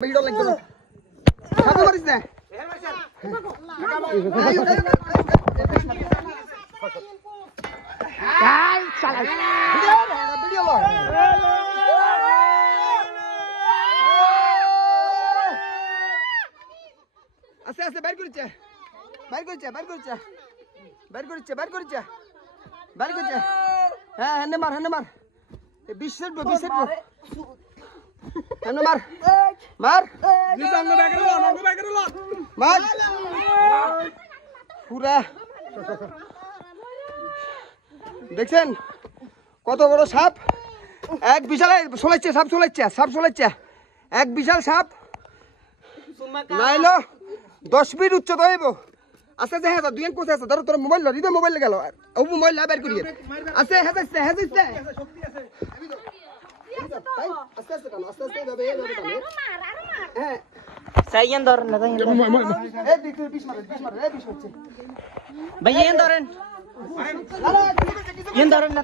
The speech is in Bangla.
ভিডিও লাগবে না সাথে মারিস না আই চালা ভিডিও লো আস্তে আস্তে বাইর করছে হ্যাঁ হ্যাঁ মার বিশ সেট হেন মার পুরা দেখছেন কত বড় সাপ এক বিশাল সাপ চলেছে এক বিশাল সাপ নাইলো 10 ফিট উচ্চতা হইব আস্তে আস্তে হ্যাঁ দুই কোথায় আছে ধরো তোর মোবাইল হৃদয় মোবাইল গেল ও মোবাইল বের করিয়ে আস্তে হেজাইছে আস্তে হ্যাঁ Sayan doren na sayan. এই দিক থেকে 20 মারে এই 20 হচ্ছে Bayan doren. Yan doren na.